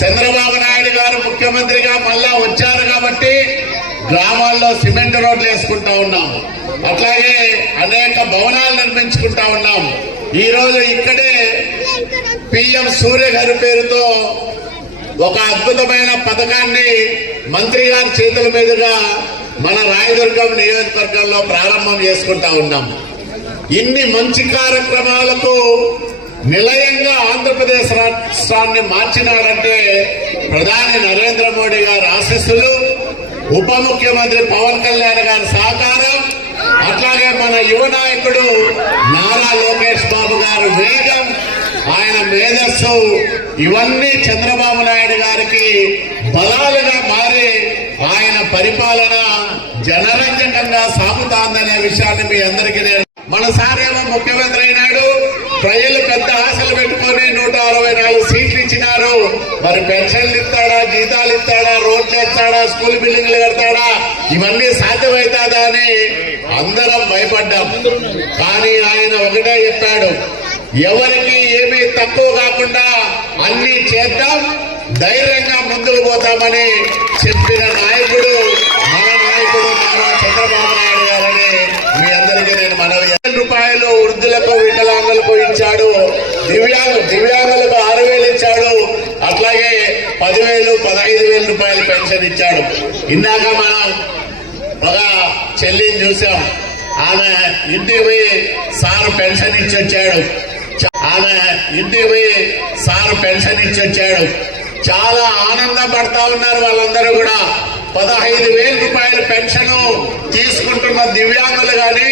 చంద్రబాబు నాయుడు గారు ముఖ్యమంత్రిగా మళ్ళా వచ్చారు కాబట్టి గ్రామాల్లో సిమెంట్ రోడ్లు వేసుకుంటా ఉన్నాం. అట్లాగే అనేక భవనాలు నిర్మించుకుంటా ఉన్నాం. ఈ రోజు ఇక్కడే పిఎం సూర్య గారి పేరుతో ఒక అద్భుతమైన పథకాన్ని మంత్రి గారి చేతుల మీదుగా మన రాయదుర్గం నియోజకవర్గంలో ప్రారంభం చేసుకుంటా ఉన్నాం. ఇన్ని మంచి కార్యక్రమాలకు నిలయంగా ఆంధ్రప్రదేశ్ రాష్ట్రాన్ని మార్చినాడంటే ప్రధాని నరేంద్ర మోడీ గారి ఆశీస్సులు, ఉప ముఖ్యమంత్రి పవన్ కళ్యాణ్ గారి సహకారం, అట్లాగే మన యువ నాయకుడు నారా లోకేష్ బాబు గారు వేగం, ఆయన మేధస్సు, ఇవన్నీ చంద్రబాబు నాయుడు గారికి బలాలుగా మారి ఆయన పరిపాలన జనరంజకంగా సాగుతాందనే విషయాన్ని మీ అందరికీ నేను మనసారేమో ముఖ్యమంత్రి అయినాడు. ప్రజలు పెద్ద ఆశలు పెట్టుకుని 164 సీట్లు ఇచ్చినారు. మరి పెన్షన్లు ఇస్తాడా, జీతాలు ఇస్తాడా, రోడ్లు ఇస్తాడా, స్కూల్ బిల్డింగ్లు కడతాడా, ఇవన్నీ సాధ్యమవుతాదా అని అందరం భయపడ్డాం. కానీ ఆయన ఒకటే చెప్పాడు, ఎవరికి ఏమీ తక్కువ కాకుండా అన్ని చేద్దాం, ధైర్యంగా ముందుకు పోతామని చెప్పిన నాయకుడు మన నాయకుడు నారా చంద్రబాబు నాయుడు గారని మీ అందరికీ నేను మనవి. రూపాయలు వృద్ధులకు, వికలాంగులకు ఇచ్చాడు. దివ్యాంగులకు 6,000 ఇచ్చాడు. అట్లాగే 10,000, 15,000 రూపాయలు పెన్షన్ ఇచ్చాడు. ఇందాక మనం ఒక చెల్లిని చూసాం. ఆమె ఇంటికి పోయి సార్ పెన్షన్ ఇచ్చి వచ్చాడు. చాలా ఆనందపడతా ఉన్నారు వాళ్ళందరూ కూడా. 15,000 రూపాయల పెన్షన్ తీసుకుంటున్న దివ్యాంగులు గాని,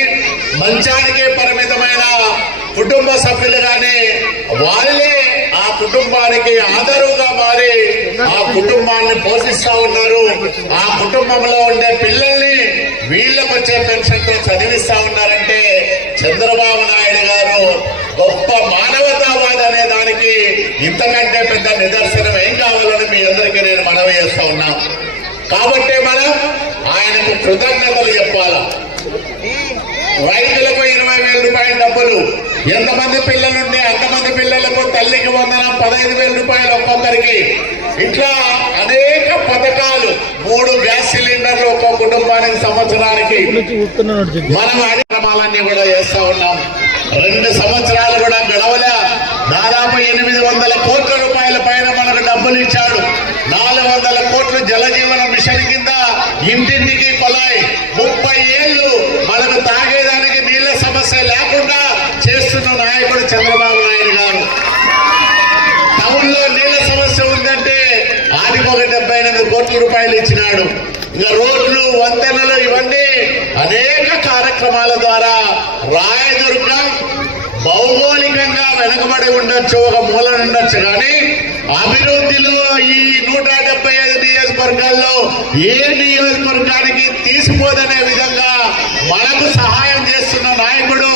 మంచానికే పరిమితమైన కుటుంబ సభ్యులు గాని, వాళ్ళే ఆ కుటుంబానికి ఆదరువుగా మారి ఆ కుటుంబాన్ని పోషిస్తా ఉన్నారు. ఆ కుటుంబంలో ఉండే పిల్లల్ని వీళ్ళకు వచ్చే పెన్షన్ తో చదివిస్తా ఉన్నారంటే చంద్రబాబు నాయుడు గారు గొప్ప మానవతావాది అనే దానికి ఇంతకంటే పెద్ద నిదర్శనం ఏం కావాలని మీ అందరికీ నేను మనవి చేస్తా ఉన్నా. కాబట్టి మనం ఆయనకు కృతజ్ఞతలు చెప్పాలా. రైతులకు 20,000 రూపాయల డబ్బులు, ఎంతమంది పిల్లలుంటే అంతమంది పిల్లలకు తల్లికి వందనం 15,000 రూపాయలు ఒక్కొక్కరికి. ఇట్లా అనేక పథకాలు, 3 గ్యాస్ సిలిండర్లు ఒక్కొక్క కుటుంబానికి సంవత్సరానికి. మనం కార్యక్రమాలన్నీ కూడా చేస్తా ఉన్నాం. 2 సంవత్సరాలు కూడా గడవలే. దాదాపు 800 కోట్ల రూపాయల పైన మనకు డబ్బులు ఇచ్చాడు. 400 కోట్లు జలజీవన మిషన్ కింద ఇంటింటికి కొలాయి. 30 ఏళ్లు మనకు తాగేదానికి నీళ్ల సమస్య లేకుండా చేస్తున్న నాయకుడు చంద్రబాబు నాయుడు గారు. టౌన్ లో నీళ్ల సమస్య ఉందంటే ఆడికి ఒక 78 కోట్ల రూపాయలు ఇచ్చినాడు. ఇంకా రోడ్లు, వంతెనలు, ఇవన్నీ అనేక కార్యక్రమాల ద్వారా రాయదుర్గం భౌగోళికంగా వెనుకబడి ఉండొచ్చు, ఒక మూలన ఉండొచ్చు, కానీ అభివృద్ధిలో ఈ 175 నియోజకవర్గాల్లో ఏ నియోజకవర్గానికి తీసిపోదనే విధంగా మనకు సహాయం చేస్తున్న నాయకుడు,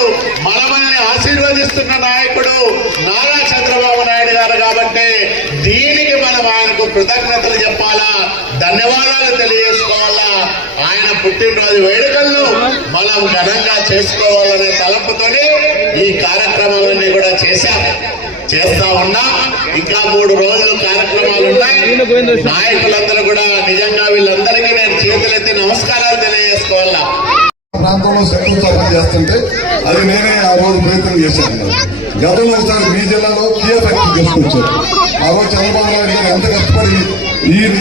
మనల్ని ఆశీర్వదిస్తున్న నాయకుడు నారా చంద్రబాబు నాయుడు గారు. కాబట్టి దీనికి మనం ఆయనకు కృతజ్ఞతలు చెప్పాలా, ధన్యవాదాలు తెలియజేసుకోవాలా. ఆయన పుట్టినరోజు వేడుకలను మనం ఘనంగా చేసుకోవాలనే తలంపుతోనే ఈ కార్యక్రమాలన్నీ కూడా చేస్తా ఉన్నాం. ఇంకా 3 రోజులు కార్యక్రమాలు ఉన్నాయి. నాయకులందరూ కూడా నిజంగా వీళ్ళందరికీ నేను చేతులెత్తి నమస్కారాలు తెలియజేసుకోవాలా. ప్రాంతంలో శంకుస్థాపన చేస్తుంటే అది నేనే ఆ రోజు ప్రయత్నం చేశాను. గతంలో ఒకసారి మీ జిల్లాలో కియా ఫ్యాక్టరీ తీసుకొచ్చారు. ఆ రోజు చంద్రబాబు నాయుడు గారు ఎంత కష్టపడి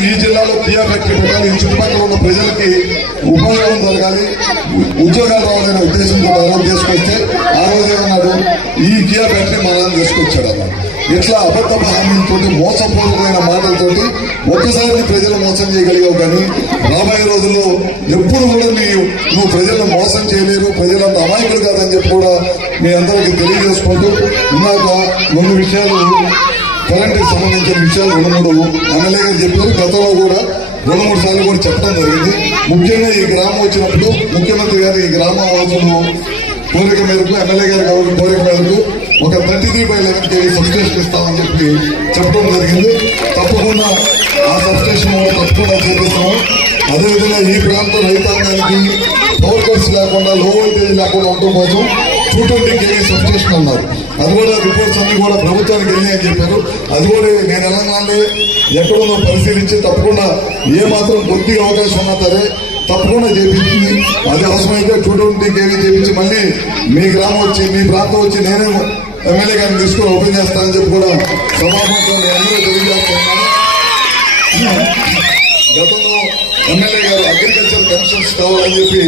ఈ జిల్లాలో కియా ఫ్యాక్టరీ పెట్టాలి, ఈ చుట్టుపక్కల ఉన్న ప్రజలకి ఉపయోగం జరగాలి, ఉద్యోగాలు రావాలనే ఉద్దేశంతో ఆ రోజు తీసుకొస్తే ఆ రోజు ఏమన్నాడు, ఈ కియా ఫ్యాక్టరీ మా నాన్న తీసుకొచ్చాడు అన్న. ఇట్లా అబద్ధపు హామీలతో, మోసపూర్వకమైన మాటలతోటి ఒక్కసారి ప్రజలు మోసం చేయగలిగావు. కానీ రాబోయే రోజుల్లో ఎప్పుడు కూడా నువ్వు ప్రజలను మోసం చేయలేరు, ప్రజలంతా అమాయకులు కాదని చెప్పి కూడా మీ అందరికీ తెలియజేసుకుంటూ ఉన్నాక 2 విషయాలు, కరెంటుకి సంబంధించిన విషయాలు 2-3 ఎమ్మెల్యే గారు చెప్పారు. గతంలో కూడా 2-3 సార్లు కూడా చెప్పడం జరిగింది. ముఖ్యంగా ఈ గ్రామం వచ్చినప్పుడు ముఖ్యమంత్రి గారు ఈ గ్రామ వాసులు కోరిక మేరకు, ఎమ్మెల్యే గారి కోరిక మేరకు ఒక 33/11 kV సబ్స్టేషన్ ఇస్తామని చెప్పి చెప్పడం జరిగింది. తప్పకుండా ఆ సబ్స్టేషన్ తప్పకుండా చేపిస్తాము. అదేవిధంగా ఈ ప్రాంతం రైతాంగానికి పవర్ కట్స్ లేకుండా, లో వోల్టేజ్ లేకుండా ఉండటం కోసం 220 kV సబ్స్టేషన్ అన్నారు. అది కూడా రిపోర్ట్స్ అన్ని కూడా ప్రభుత్వానికి వెళ్ళాయని చెప్పారు. అది కూడా నేను వెళ్ళగానే ఎక్కడుందో పరిశీలించి తప్పకుండా ఏ మాత్రం కొద్దిగా అవకాశం ఉన్నా సరే తప్పకుండా చేపించి, అది అవసరమైతే 220 kV చేపించి మళ్ళీ మీ గ్రామం వచ్చి మీ ప్రాంతం వచ్చి నేనే ఎమ్మెల్యే గారిని తీసుకుని ఓపెన్ చేస్తానని చెప్పి కూడా సమాపంతో అందరూ తెలియజేస్తున్నాను. గతంలో ఎమ్మెల్యే గారు అగ్రికల్చర్ కనెక్షన్స్ కావాలని చెప్పి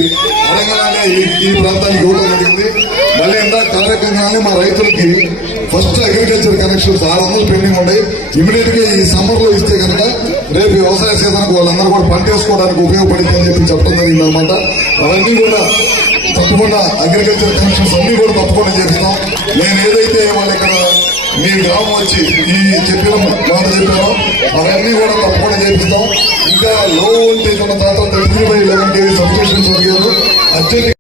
అడగగానే ఈ ప్రాంతానికి ఇవ్వడం జరిగింది. మళ్ళీ ఇందాక కార్యక్రమాన్ని మా రైతులకి ఫస్ట్ అగ్రికల్చర్ కనెక్షన్స్ 600 పెండింగ్ ఉన్నాయి. ఇమీడియట్ గా ఈ సమ్మర్ లో ఇస్తే కనుక రేపు వ్యవసాయ సీజన్కు వాళ్ళందరూ కూడా పంట వేసుకోవడానికి ఉపయోగపడింది అని చెప్పి చెప్పడం జరిగింది అనమాట. అవన్నీ కూడా తప్పకుండా అగ్రికల్చర్ కనెక్షన్స్ అన్ని కూడా తప్పకుండా చేస్తాం. నేను ఏదైతే వాళ్ళు ఇక్కడ మీ గ్రామం వచ్చి ఈ చెప్పిన మాట చెప్పానో అవన్నీ కూడా తప్పకుండా చేపిస్తాం. ఇంకా లో వోల్టేజ్ ఉన్న తర్వాత 33/11 kV సబ్స్టేషన్స్ అడిగారు. అత్యంత